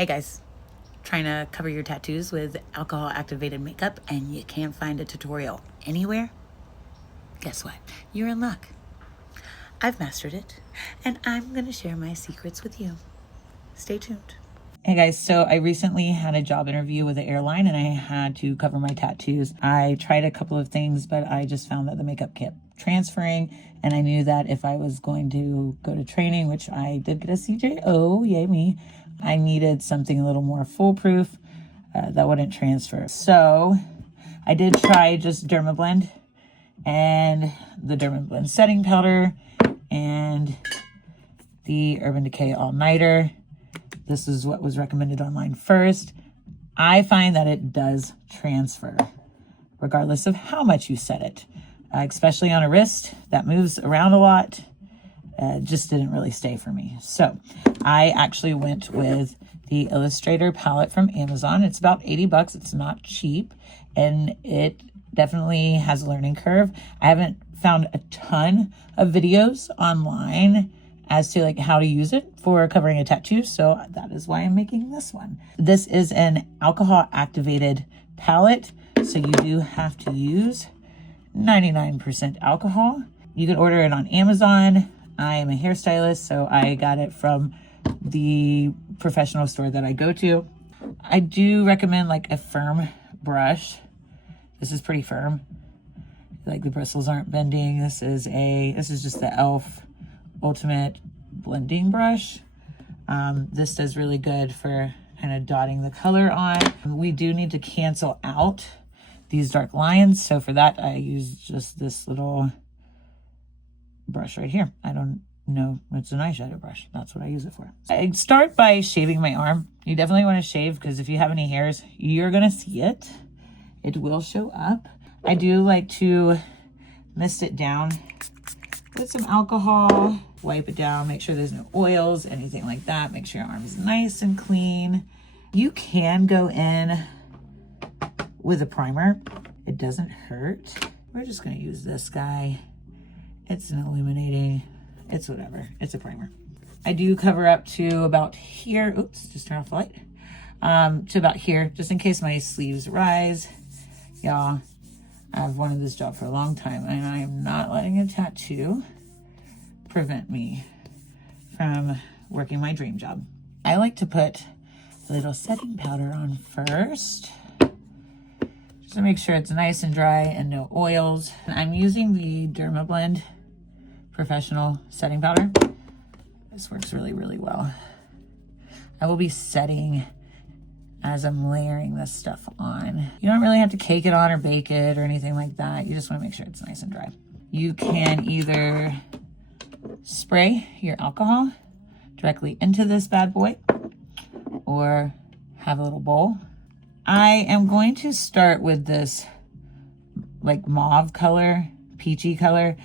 Hey guys, trying to cover your tattoos with alcohol activated makeup and you can't find a tutorial anywhere? Guess what? You're in luck. I've mastered it and I'm going to share my secrets with you. Stay tuned. Hey guys, so I recently had a job interview with the airline and I had to cover my tattoos. I tried a couple of things, but I just found that the makeup kept transferring, and I knew that if I was going to go to training, which I did get a CJO, yay me, I needed something a little more foolproof that wouldn't transfer. So I did try just Dermablend and the Dermablend setting powder and the Urban Decay All Nighter. This is what was recommended online first. I find that it does transfer, regardless of how much you set it, especially on a wrist that moves around a lot. Just didn't really stay for me. So I actually went with the Illustrator palette from Amazon. It's about 80 bucks. It's not cheap, and it definitely has a learning curve. I haven't found a ton of videos online as to like how to use it for covering a tattoo. So that is why I'm making this one. This is an alcohol activated palette. So you do have to use 99% alcohol. You can order it on Amazon. I am a hairstylist, so I got it from the professional store that I go to. I do recommend like a firm brush. This is pretty firm. Like the bristles aren't bending. This is just the e.l.f. Ultimate blending brush. This does really good for kind of dotting the color on. We do need to cancel out these dark lines, so for that I use just this little brush right here. I don't know, it's an eyeshadow brush. That's what I use it for. I start by shaving my arm. You definitely want to shave, because if you have any hairs, you're gonna see it. It will show up. I do like to mist it down with some alcohol, wipe it down, make sure there's no oils, anything like that. Make sure your arm is nice and clean. You can go in with a primer. It doesn't hurt. We're just gonna use this guy. It's an illuminating, it's whatever, it's a primer. I do cover up to about here. Oops, just turn off the light. To about here, just in case my sleeves rise. Y'all, I've wanted this job for a long time, and I am not letting a tattoo prevent me from working my dream job. I like to put a little setting powder on first, just to make sure it's nice and dry and no oils. I'm using the Dermablend Professional Setting Powder. This works really, really well. I will be setting as I'm layering this stuff on. You don't really have to cake it on or bake it or anything like that. You just want to make sure it's nice and dry. You can either spray your alcohol directly into this bad boy or have a little bowl. I am going to start with this like mauve color, peachy color.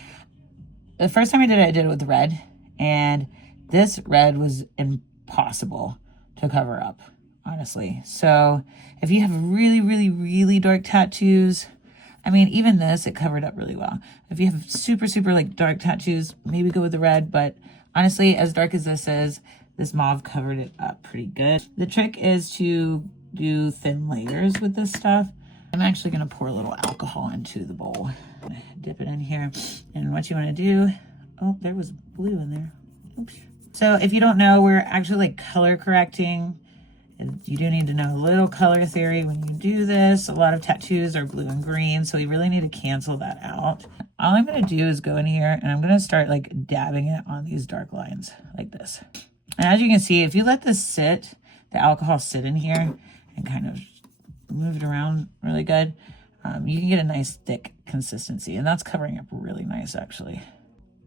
The first time I did it with red, and this red was impossible to cover up, honestly. So if you have really, really, really dark tattoos, I mean, even this, it covered up really well. If you have super, super like dark tattoos, maybe go with the red, but honestly, as dark as this is, this mauve covered it up pretty good. The trick is to do thin layers with this stuff. I'm actually gonna pour a little alcohol into the bowl. Dip it in here, and what you wanna do, oh, there was blue in there. Oops. So if you don't know, we're actually like color correcting. And you do need to know a little color theory when you do this. A lot of tattoos are blue and green, so we really need to cancel that out. All I'm gonna do is go in here and I'm gonna start like dabbing it on these dark lines like this. And as you can see, if you let this sit, the alcohol sit in here and kind of move it around really good, you can get a nice thick consistency, and that's covering up really nice actually.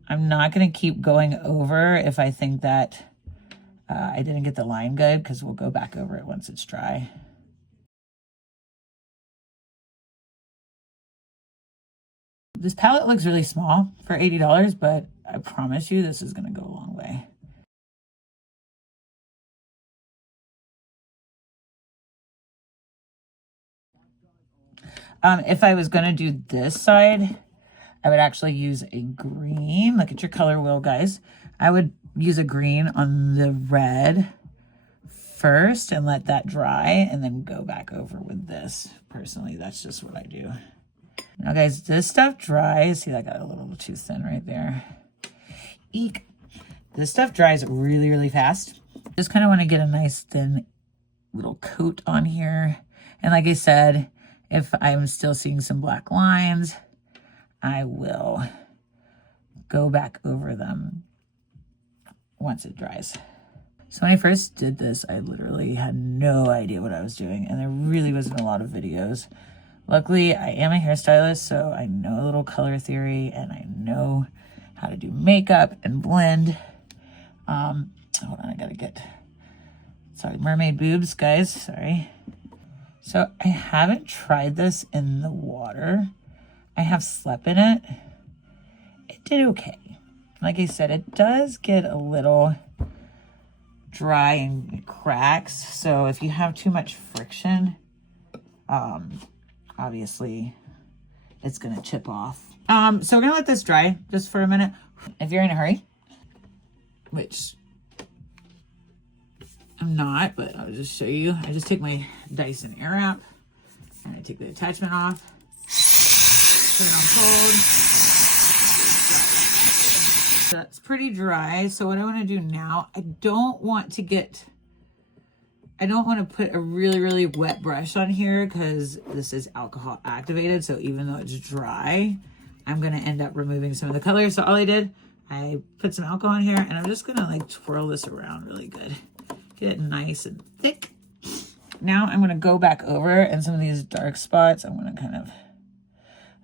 I'm not gonna keep going over if I think that I didn't get the line good, because we'll go back over it once it's dry. This palette looks really small for $80, but I promise you this is gonna go a long way. If I was gonna do this side, I would actually use a green. Look at your color wheel, guys. I would use a green on the red first and let that dry and then go back over with this. Personally, that's just what I do. Now guys, this stuff dries. See, that got a little too thin right there. Eek. This stuff dries really, really fast. Just kind of want to get a nice thin little coat on here. And like I said, if I'm still seeing some black lines, I will go back over them once it dries. So when I first did this, I literally had no idea what I was doing, and there really wasn't a lot of videos. Luckily, I am a hairstylist, so I know a little color theory, and I know how to do makeup and blend. Hold on, I gotta get, sorry, mermaid boobs, guys, sorry. So I haven't tried this in the water. I have slept in it. It did okay. Like I said, it does get a little dry and cracks. So if you have too much friction, obviously it's gonna chip off. So we're gonna let this dry just for a minute. If you're in a hurry, which I'm not, but I'll just show you. I just take my Dyson Airwrap and I take the attachment off, put it on cold. So that's pretty dry. So what I want to do now, I don't want to put a really, really wet brush on here because this is alcohol activated. So even though it's dry, I'm going to end up removing some of the color. So all I did, I put some alcohol in here and I'm just going to like twirl this around really good. Get it nice and thick. Now I'm going to go back over and some of these dark spots. I'm going to kind of,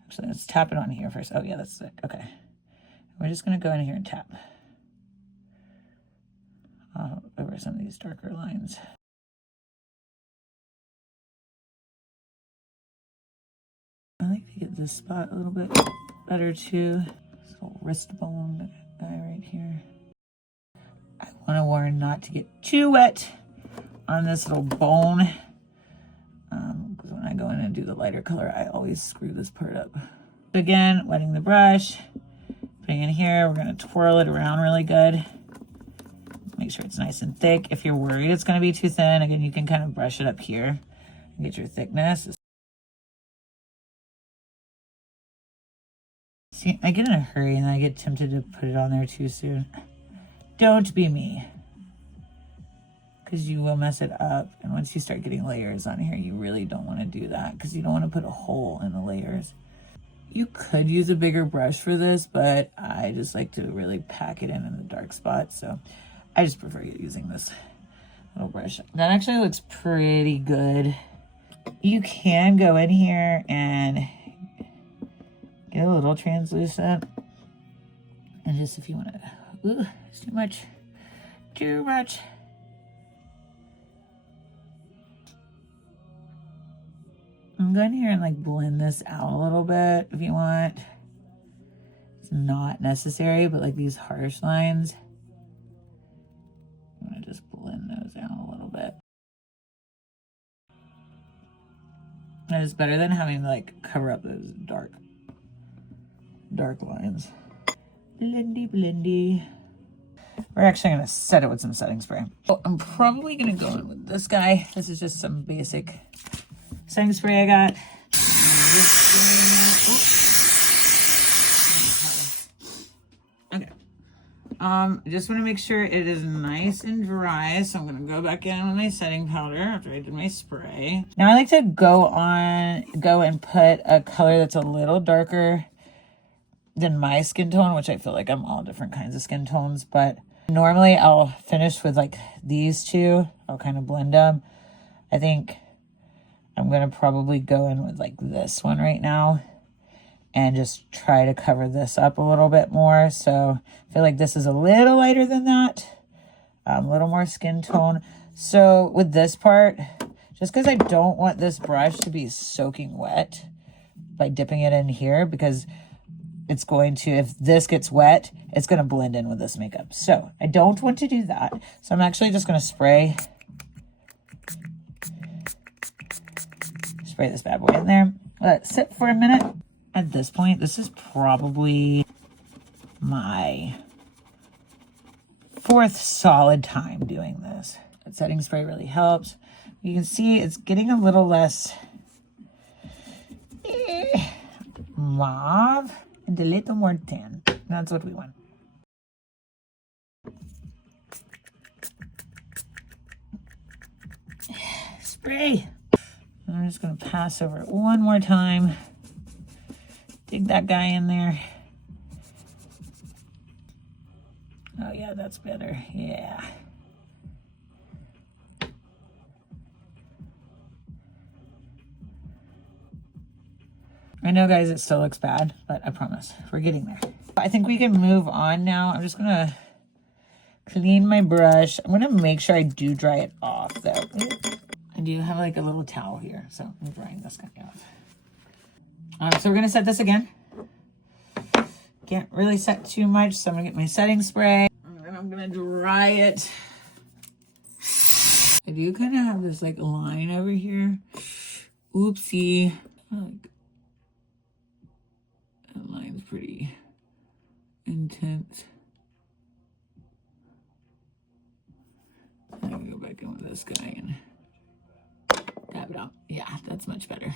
actually let's tap it on here first. Oh yeah, that's it. Okay. We're just going to go in here and tap over some of these darker lines. I like to get this spot a little bit better too. This little wrist bone guy right here. I want to warn not to get too wet on this little bone. Because when I go in and do the lighter color, I always screw this part up. Again, wetting the brush. Putting in here, we're going to twirl it around really good. Make sure it's nice and thick. If you're worried it's going to be too thin, again, you can kind of brush it up here and get your thickness. See, I get in a hurry and I get tempted to put it on there too soon. Don't be me. Because you will mess it up. And once you start getting layers on here, you really don't want to do that because you don't want to put a hole in the layers. You could use a bigger brush for this, but I just like to really pack it in the dark spots. So I just prefer using this little brush. That actually looks pretty good. You can go in here and get a little translucent. And just if you want to, ooh, it's too much, too much. I'm going here and like blend this out a little bit if you want. It's not necessary, but like these harsh lines, I'm gonna just blend those out a little bit. That is better than having to like cover up those dark lines. Blendy, blendy. We're actually gonna set it with some setting spray. Oh, I'm probably gonna go in with this guy. This is just some basic setting spray I got. Okay. I just want to make sure it is nice and dry. So I'm going to go back in with my setting powder after I did my spray. Now I like to go and put a color that's a little darker than my skin tone, which I feel like I'm all different kinds of skin tones. But normally I'll finish with like these two. I'll kind of blend them. I think I'm going to probably go in with like this one right now and just try to cover this up a little bit more. So I feel like this is a little lighter than that, a little more skin tone. So with this part, just because I don't want this brush to be soaking wet by dipping it in here, because it's going to, if this gets wet, it's going to blend in with this makeup. So I don't want to do that. So I'm actually just going to spray this bad boy in there. Let it sit for a minute. At this point, this is probably my 4th solid time doing this. That setting spray really helps. You can see it's getting a little less mauve and a little more tan. That's what we want. Spray. I'm just going to pass over it one more time. Dig that guy in there. Oh yeah, that's better. Yeah. I know, guys, it still looks bad, but I promise we're getting there. I think we can move on now. I'm just gonna clean my brush. I'm gonna make sure I do dry it off though. I do have like a little towel here, so I'm drying this guy off. So we're gonna set this again. Can't really set too much, so I'm gonna get my setting spray and I'm gonna dry it. I do kind of have this like line over here. Oopsie. Like, that line's pretty intense. I'm gonna go back in with this guy and dab it out. Yeah, that's much better.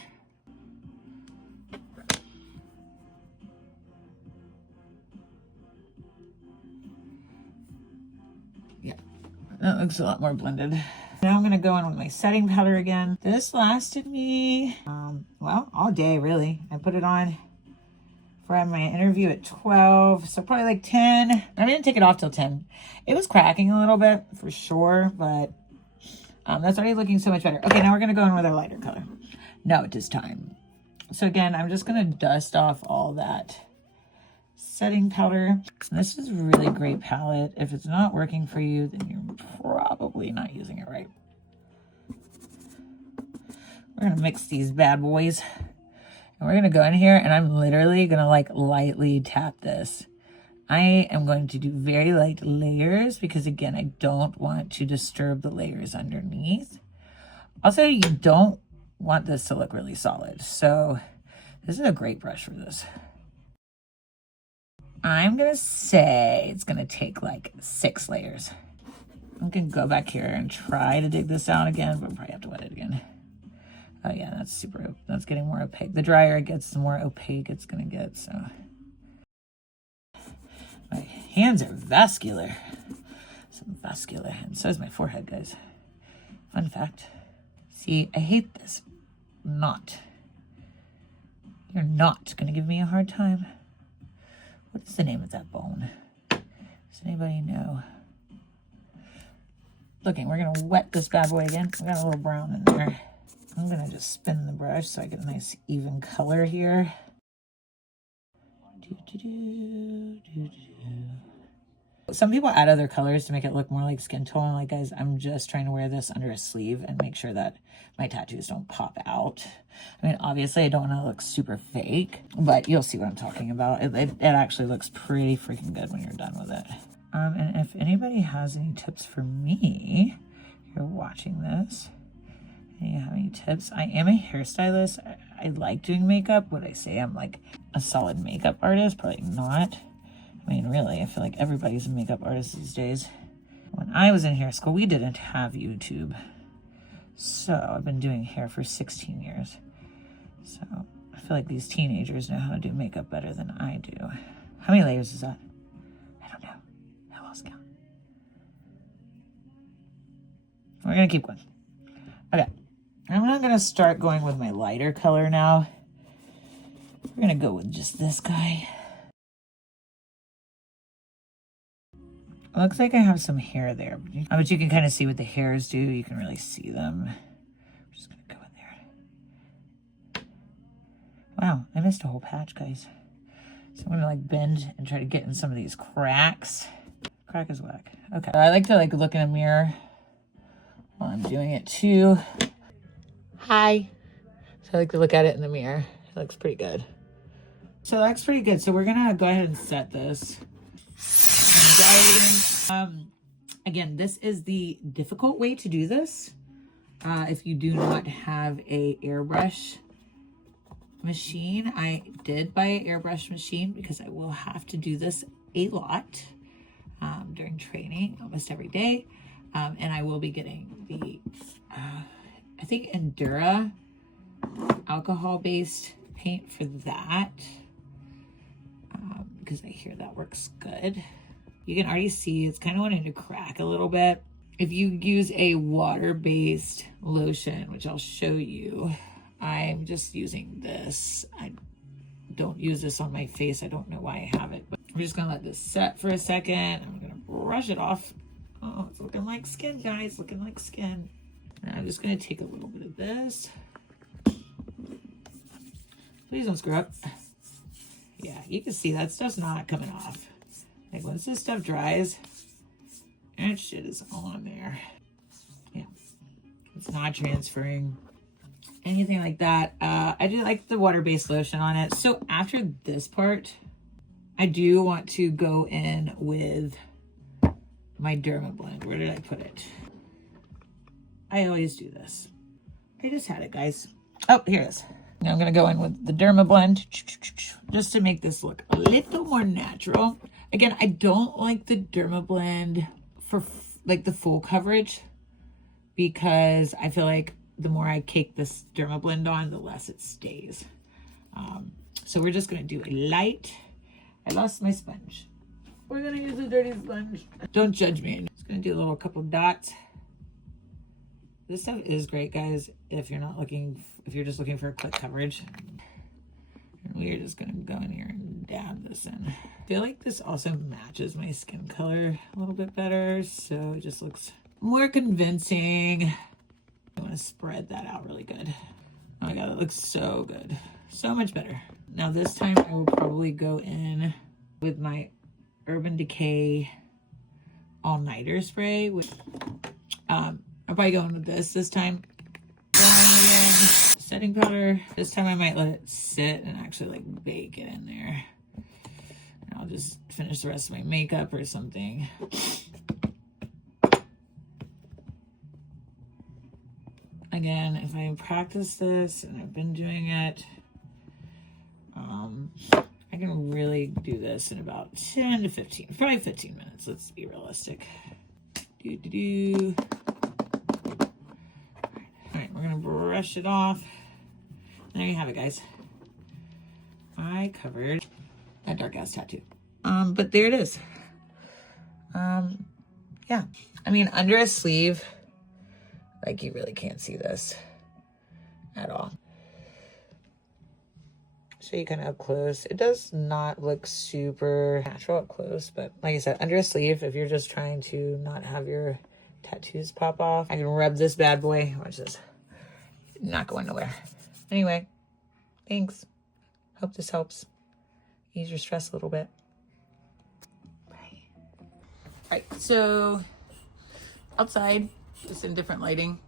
Yeah, that looks a lot more blended. Now I'm gonna go in with my setting powder again. This lasted me, well, all day really. I put it on for my interview at 12, so probably like 10. I didn't take it off till 10. It was cracking a little bit for sure, but that's already looking so much better. Okay, now we're gonna go in with our lighter color. Now it is time. So again, I'm just gonna dust off all that setting powder. This is a really great palette. If it's not working for you, then you're probably not using it right. We're gonna mix these bad boys. And we're gonna go in here and I'm literally gonna like lightly tap this. I am going to do very light layers because again, I don't want to disturb the layers underneath. Also, you don't want this to look really solid. So this is a great brush for this. I'm gonna say it's gonna take like 6 layers. I'm gonna go back here and try to dig this out again, but we'll probably have to wet it again. Oh yeah, that's getting more opaque. The drier it gets, the more opaque it's gonna get, so. My hands are vascular. Some vascular hands. So is my forehead, guys. Fun fact. See, I hate this. Not. You're not gonna give me a hard time. What is the name of that bone? Does anybody know? Looking, we're gonna wet this bad boy again. We got a little brown in there. I'm gonna just spin the brush so I get a nice even color here. Some people add other colors to make it look more like skin tone. Like, guys, I'm just trying to wear this under a sleeve and make sure that my tattoos don't pop out. I mean, obviously I don't want to look super fake, but you'll see what I'm talking about. It actually looks pretty freaking good when you're done with it. And if anybody has any tips for me, if you're watching this, and you have any tips, I am a hairstylist. I like doing makeup. Would I say I'm like a solid makeup artist? Probably not. I mean, really, I feel like everybody's a makeup artist these days. When I was in hair school, we didn't have YouTube. So I've been doing hair for 16 years. So I feel like these teenagers know how to do makeup better than I do. How many layers is that? I don't know. I lost count. We're gonna keep going. Okay. I'm not gonna start going with my lighter color now. We're gonna go with just this guy. It looks like I have some hair there, but you can kind of see what the hairs do. You can really see them. I'm just gonna go in there. Wow, I missed a whole patch, guys. So I'm gonna like bend and try to get in some of these cracks. Crack is whack. Okay, I like to like look in a mirror while I'm doing it too. Hi. So I like to look at it in the mirror. It looks pretty good. So that looks pretty good. So we're gonna go ahead and set this. Again, this is the difficult way to do this. If you do not have a airbrush machine, I did buy an airbrush machine because I will have to do this a lot during training, almost every day. And I will be getting the, I think Endura alcohol-based paint for that. Because I hear that works good. You can already see it's kind of wanting to crack a little bit. If you use a water-based lotion, which I'll show you, I'm just using this. I don't use this on my face. I don't know why I have it, but I'm just gonna let this set for a second. I'm gonna brush it off. Oh, it's looking like skin, guys, looking like skin. And I'm just gonna take a little bit of this. Please don't screw up. Yeah, you can see that stuff's not coming off. Like once this stuff dries, that shit is on there. Yeah, it's not transferring. Anything like that. I do like the water-based lotion on it. So after this part, I do want to go in with my Derma blend. Where did I put it? I always do this. I just had it, guys. Oh, here it is. Now I'm going to go in with the Derma blend just to make this look a little more natural. Again, I don't like the Derma blend for like the full coverage because I feel like the more I cake this Derma blend on, the less it stays. So we're just going to do a light. I lost my sponge. We're going to use a dirty sponge. Don't judge me. I'm just going to do a little couple dots. This stuff is great, guys, if you're not looking, if you're just looking for a quick coverage. And we are just gonna go in here and dab this in. I feel like this also matches my skin color a little bit better, so it just looks more convincing. I want to spread that out really good. Oh my god, it looks so good. So much better. Now this time I will probably go in with my Urban Decay All-Nighter Spray with I'm probably going with this time. Setting powder. This time I might let it sit and actually like bake it in there. And I'll just finish the rest of my makeup or something. Again, if I practice this and I've been doing it, I can really do this in about 10 to 15, probably 15 minutes. Let's be realistic. We're gonna brush it off. There you have it, guys. I covered that dark ass tattoo. But there it is. Yeah. I mean, under a sleeve, like you really can't see this at all. Show you kind of up close. It does not look super natural up close, but like I said, under a sleeve, if you're just trying to not have your tattoos pop off, I can rub this bad boy. Watch this. Not going nowhere. Anyway, thanks. Hope this helps ease your stress a little bit. Bye. All right, so outside, just in different lighting.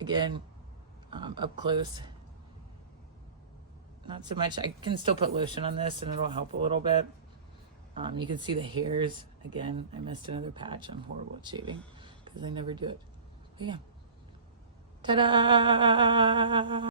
Again, up close. Not so much. I can still put lotion on this and it'll help a little bit. You can see the hairs. Again, I missed another patch. I'm horrible at shaving because I never do it. But yeah. Ta-da!